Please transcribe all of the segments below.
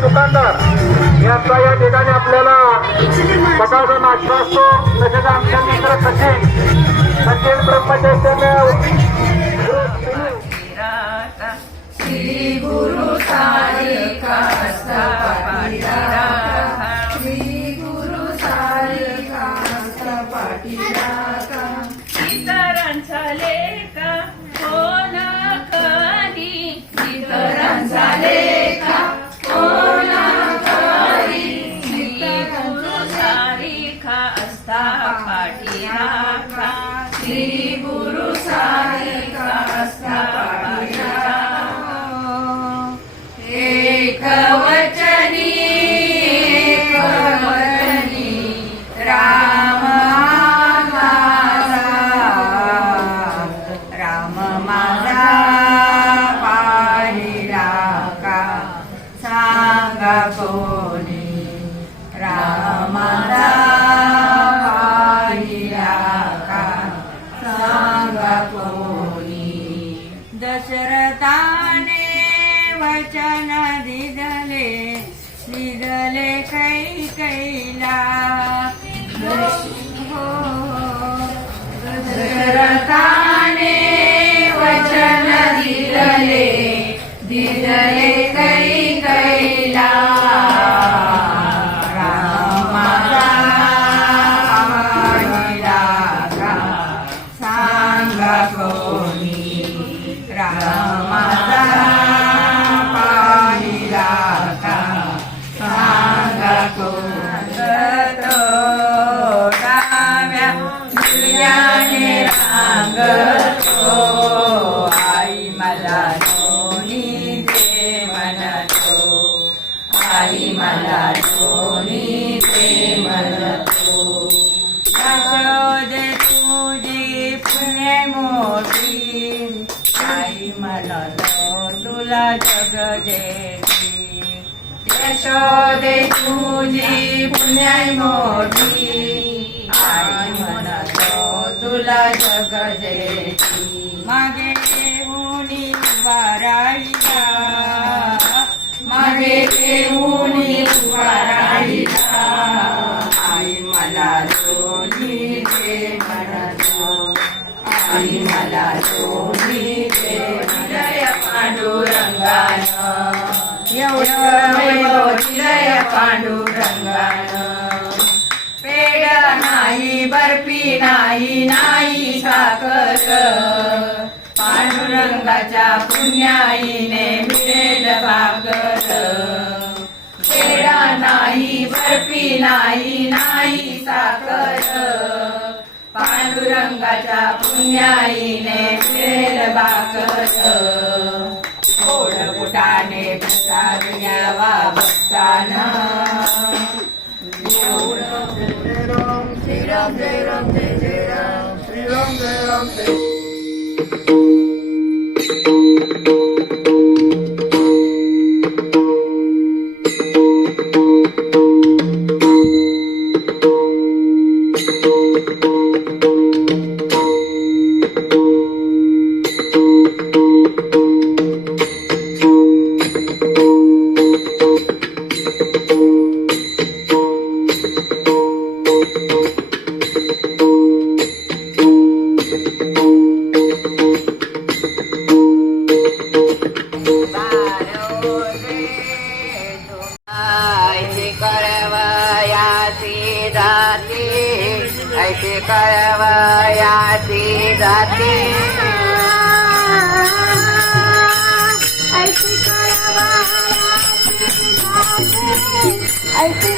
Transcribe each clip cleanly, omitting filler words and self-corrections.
दुकानदार यांचा या ठिकाणी आपल्याला सकाळचा नाश्ता असतो. तसेच आमच्या मित्र सचिन ब्रह्मचैतन्य श्री गुरु सारिका श्री गुरु सारिका इतरांचा लेखा कोण करी इतरांचा लेखा कोण करी श्री गुरु सारिका असता पाठीराखा श्री गुरु सारिका असता एक वचनी राम माझा राम माझा पाहिराका सांगा कोणी राम माझा पाहिराका सांगा कोणी दशरथाने वचन दिदले कैला दशरथाने वचन दिदले कैला रामाला सांगा कोणी रामाला आई मला दोन्ही दे म्हणतो आई मला दोन्ही दे म्हणतो यशोदे तुझी पुण्य मोठी आई म्हणतो तुला जग जेठी यशोदे तुझी पुण्य मोठी आई म्हणतो तुला जग जेठी मागे उनी उभा राहिला मागे उनी उभा राहिला आई मला दोन्ही दे म्हणतो आई मला दोन्ही दे जय पांडुरंगानं एवढं वैभव जय पांडुरंगानं पेढ नाही बर्फी नाही नाही साखर पांडुरंगाच्या पुण्याईने मिळेल भाकर पेढा नाही बर्फी नाही नाही साखर पांडुरंगाच्या पुण्याईने मिळेल भाकर गोड बुटाने प्रसाद घ्यावा भक्तानं जय राम जय राम जय जय राम श्री राम जय राम जय कळवयाची जाते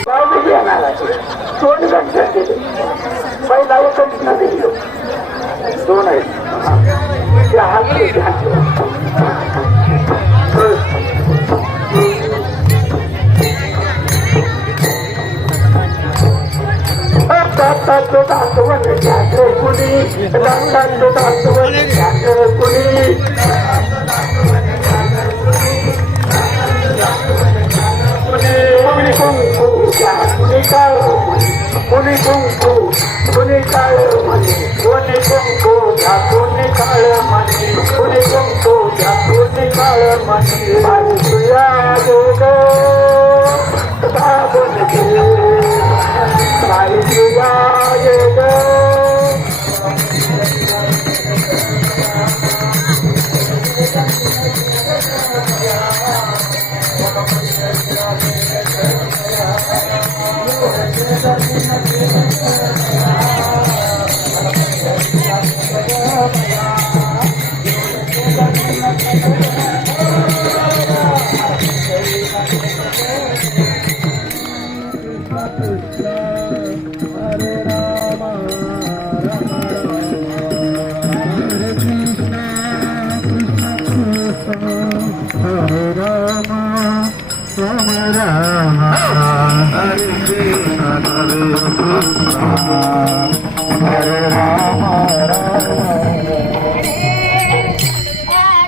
बाजूला येणारा तोंड घंटा केले पहिला एकच नदी दोन आहेत त्या हात दाखवण कुणी दाखवण कुणी कुणी काळ कुणी कुंकू कुणी काळ म्हणे कोणी कुंकू घ्या कोणी काळ म्हणे कुणी कुंकू घ्या कोणी काळ म्हणे तुया दोघ साबण घे बाई तुया योग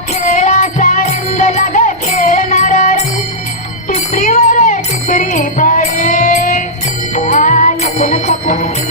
खेळाचा रंग लाग खेळणारा रंग टिपरीवर टिपरी पडे छपून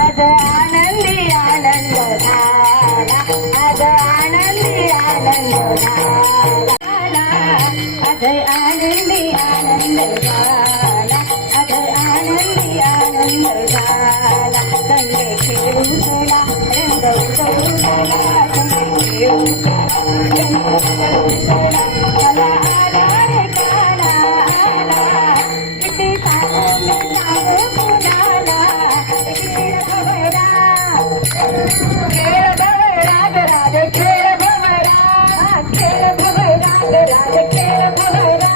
आज आनंदी आनंद झाला आज आनंदी आनंद झाला आज आनंदी आनंद झाला आज आनंदी आनंद झाला संगे खेळून तुला रंग उतरला संगे खेळून मला आला रे काला आला किती सांगून सांग कुणाला खेळ भवरा राज राज खेळ भवरा खेळ भवरा राज खेळ भवरा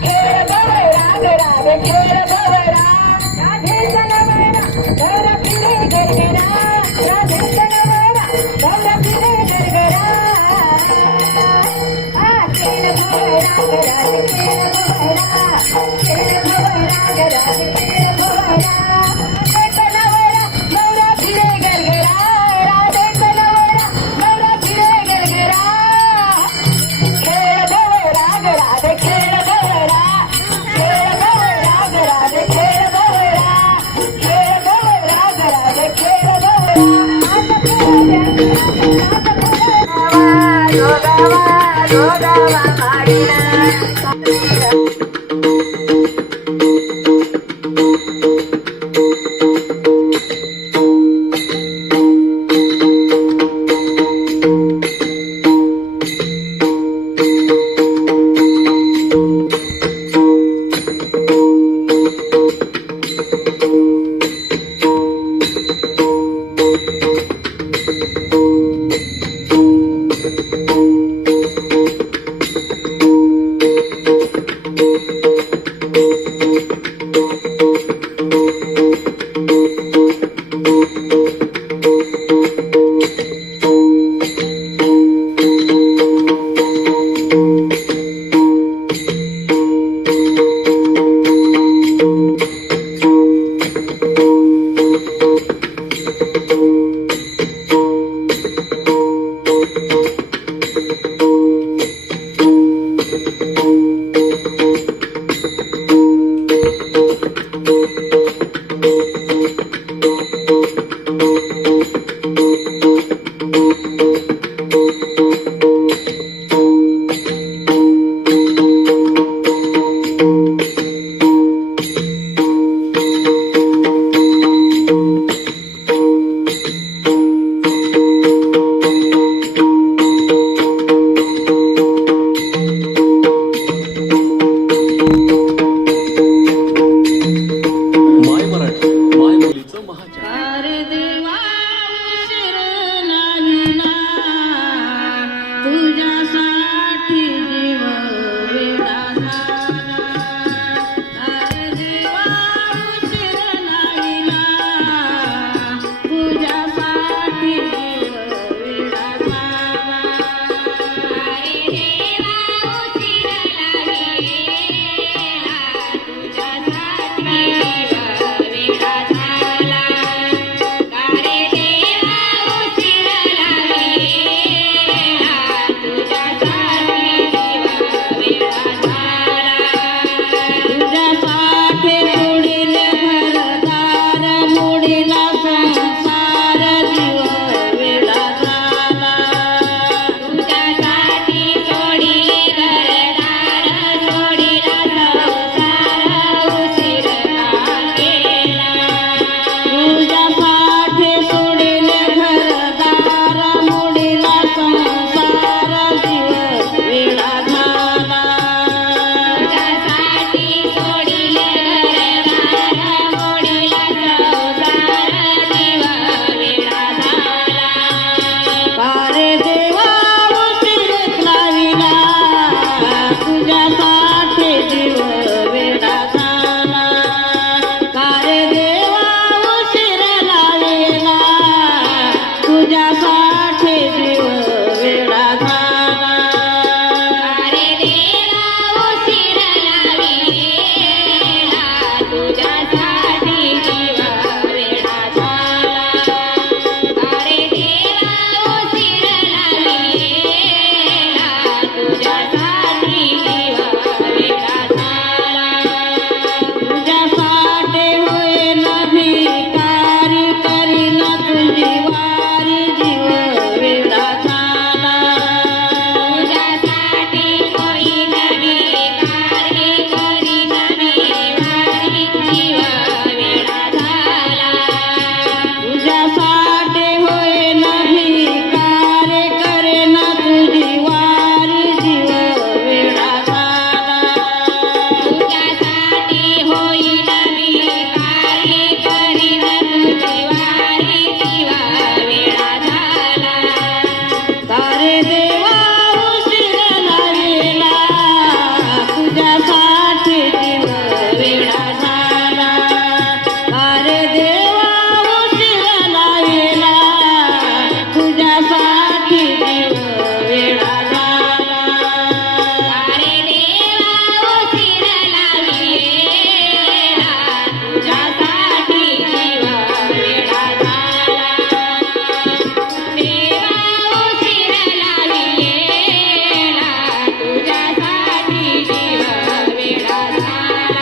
खेळ भवरा राज खेळ भवरा राधे जनवरा घर फिरे गरगरा राधे जनवरा घर फिरे गरगरा खेळ भवरा राज खेळ भवरा खेळ भवरा राज खेळ भवरा Thank you. माय मराठी माय बोलीचं महाचॅनल. अरे देवा उशीर लागला तुझ्यासाठी जीव वेडा झाला. अरे देवा उशीर लागला तुझ्यासाठी जीव वेडा झाला. अरे देवा उशीर लागला तुझ्यासाठी जीव वेडा झाला. अरे देवा उशीर लागला तुझ्यासाठी जीव वेडा झाला. तुझ्यासाठी सोडील घरदार मोडीला संसार जीव वेडा झाला. तुझ्यासाठी सोडील घरदार सोडीला संसार उशीर का केला. तुझ्यासाठी सोडील घरदार मोडीला संसार जीव वेडा झाला. तुझ्यासाठी सोडील घरदार मोडीला संसार जीव वेडा झाला. अरे देवा उशीर लाविला तुझ्यासाठी जीव वेडा झाला. अरे देवा उशीर लाविला तुझ्यासाठी जीव वेडा झाला. अरे देवा उशीर लाविला तुझ्यासाठी जीव वेडा झाला. अरे देवा उशीर लाविला तुझ्यासाठी जीव वेडा झाला. तुझ्यासाठी होईल भिकारी करीन तुझी वारी जीव वेडा झाला. तुझ्यासाठी होईल भिकारी करीन मी वारी जीव वेडा झाला. तुझ्यासाठी होईल भिकारी करेन तुझी वारी जीव वेडा झाला. तुझ्यासाठी होईल भिकारी करीन तुझी वारी जीव वेडा झाला. अरे देवा उशीर लाविला तुझ्यासाठी जीव वेडा झाला. अरे देवा उशीर लाविला तुझ्यासाठी जीव वेडा झाला. अरे देवा उशीर लाविला तुझ्यासाठी जीव वेडा झाला. देवा उशीर लाविला तुझ्यासाठी जीव वेडा झाला.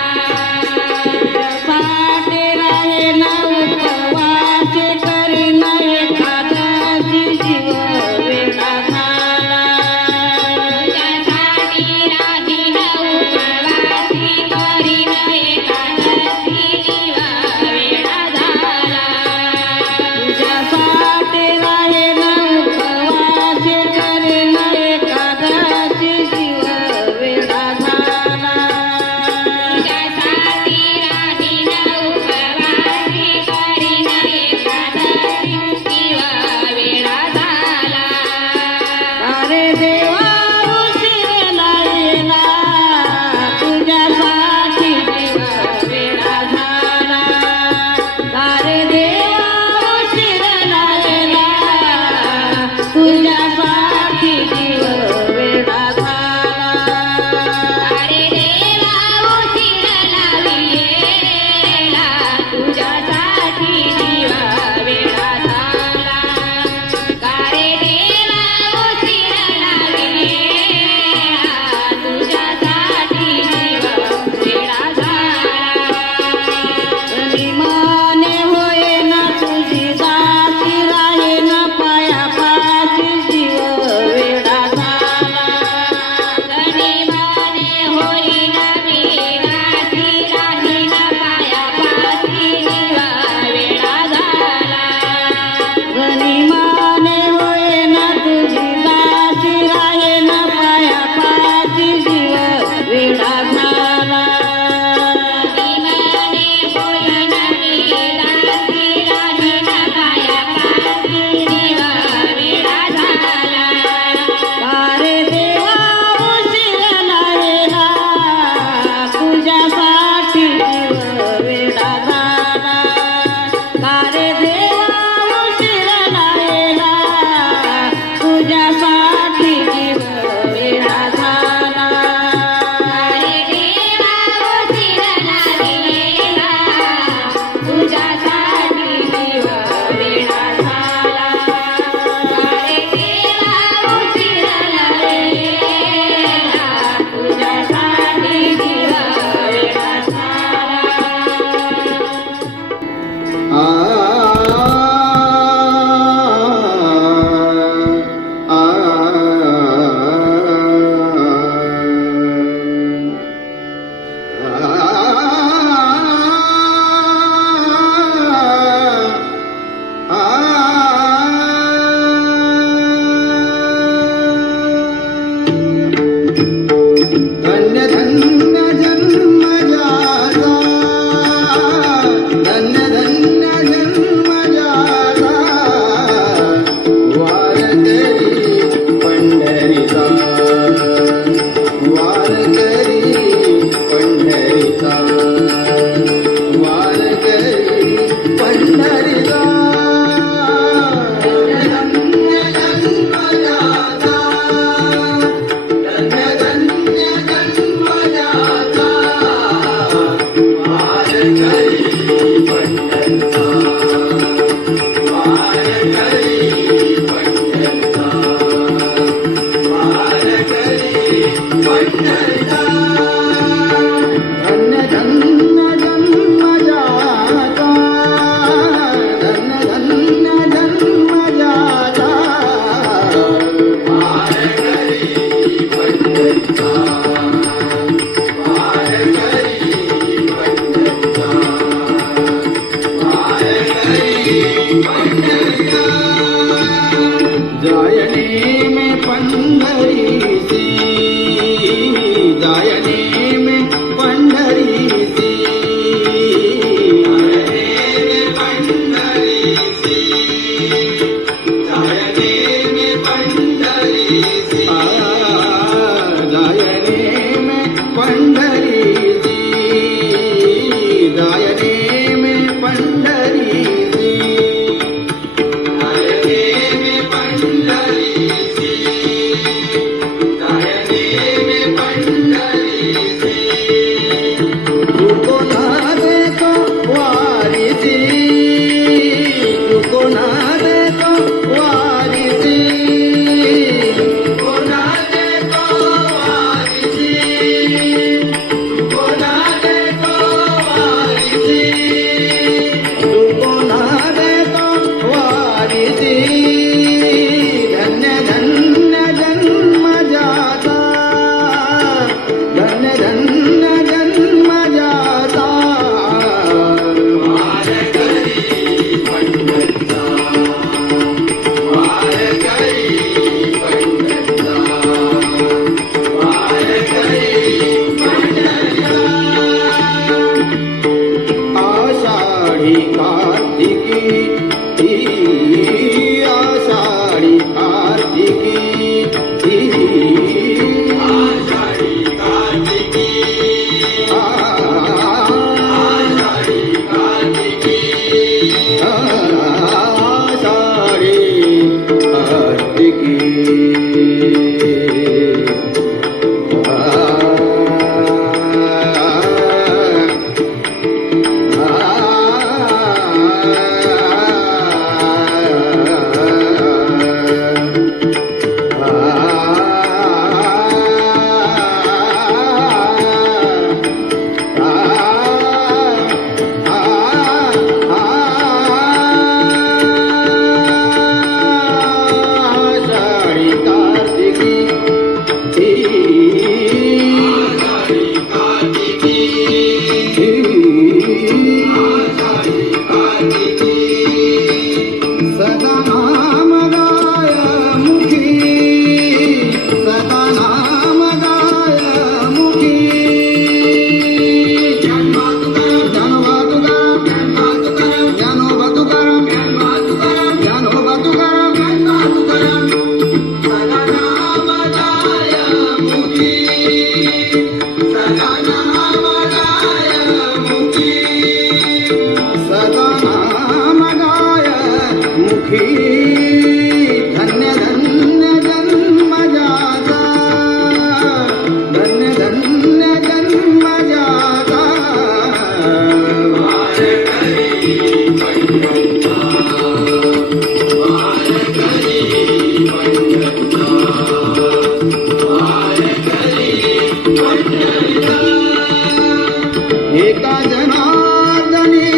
एका जनार्दनी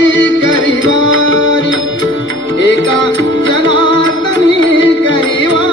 करिवारी एका जनार्दनी करिवारी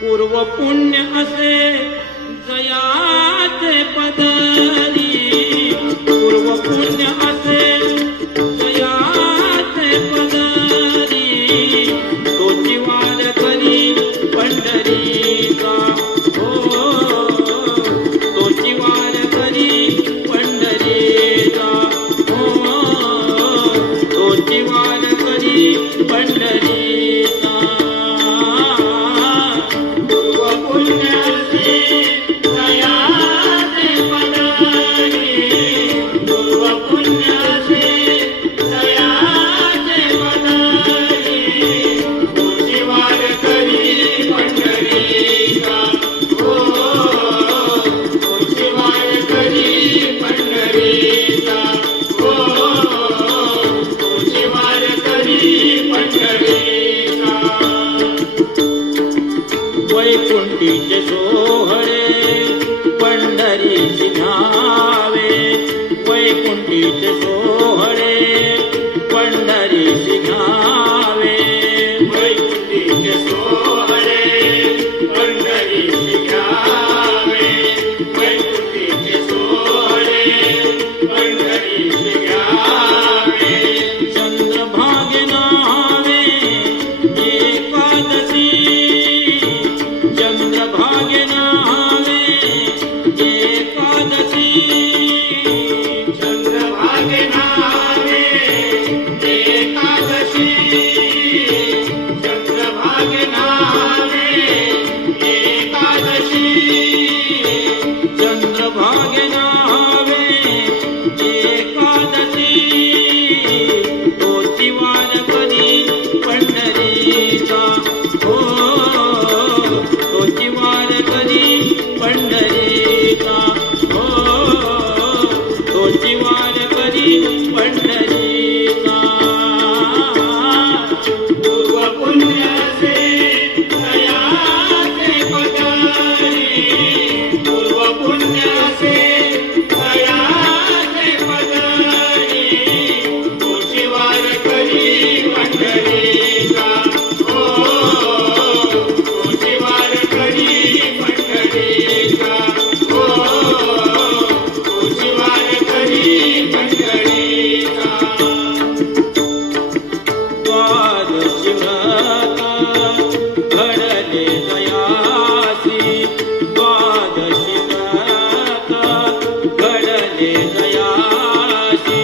पूर्व पुण्य असे जयाचे पदरी पूर्व पुण्य असे जयाचे पदरी तोची वार करी पंढरीचा हो तोची वार करी पंढरीचा हो तोची वार करी पंढरीचा वैकुंठीचे सोहळे पंढरीची न्यावे वैकुंठीचे सोहळे पंढरीची न्यावे वैकुंठीचे सोहळे पंढरीची न्यावे वैकुंठीचे सोहळे पंढरीची न्यावे चंद्रभागे नावे एकादशी चंद्रभागे नावे एकादशी चंद्रभागे नावे एकादशी चंद्रभागे नावे एकादशी चंद्रभागे नावे एकादशी तोची वार करी पंढरीचा हो तोची वार करी पंढरीचा हो तोची वार करी पंढरीचा पूर्व पुण्यसे दयाचे पदरी पूर्व पुण्यसे दयाचे पदरी तोची वार करी पंढरीचा हो तोची वार करी पंढरीचा हो तोची वार करी पंढरीचा द्वादशी व्रत घडले दयासी द्वादशी व्रत घडले दयासी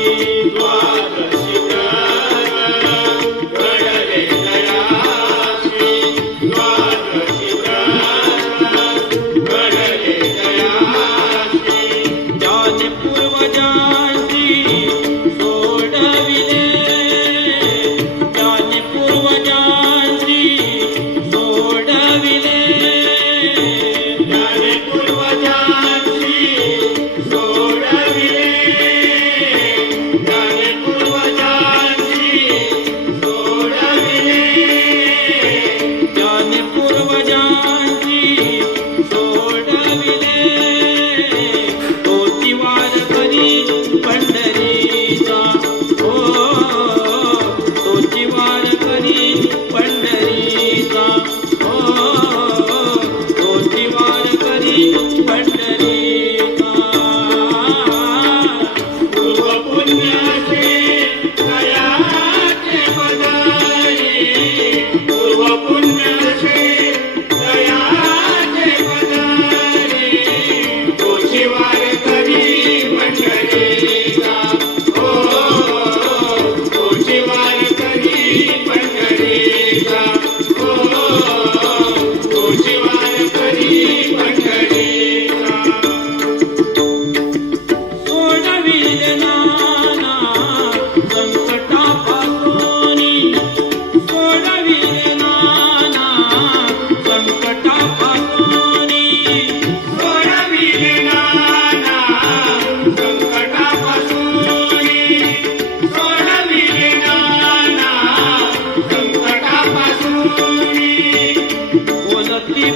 द्वादशी व्रत घडले दयासी द्वादशी पंढरीचा सोडविले नाना संकटापासूनी सोडविले नाना संकटापासूनी सोडविले नाना संकटापासूनी सोडविले नाना संकटापासूनी बोलती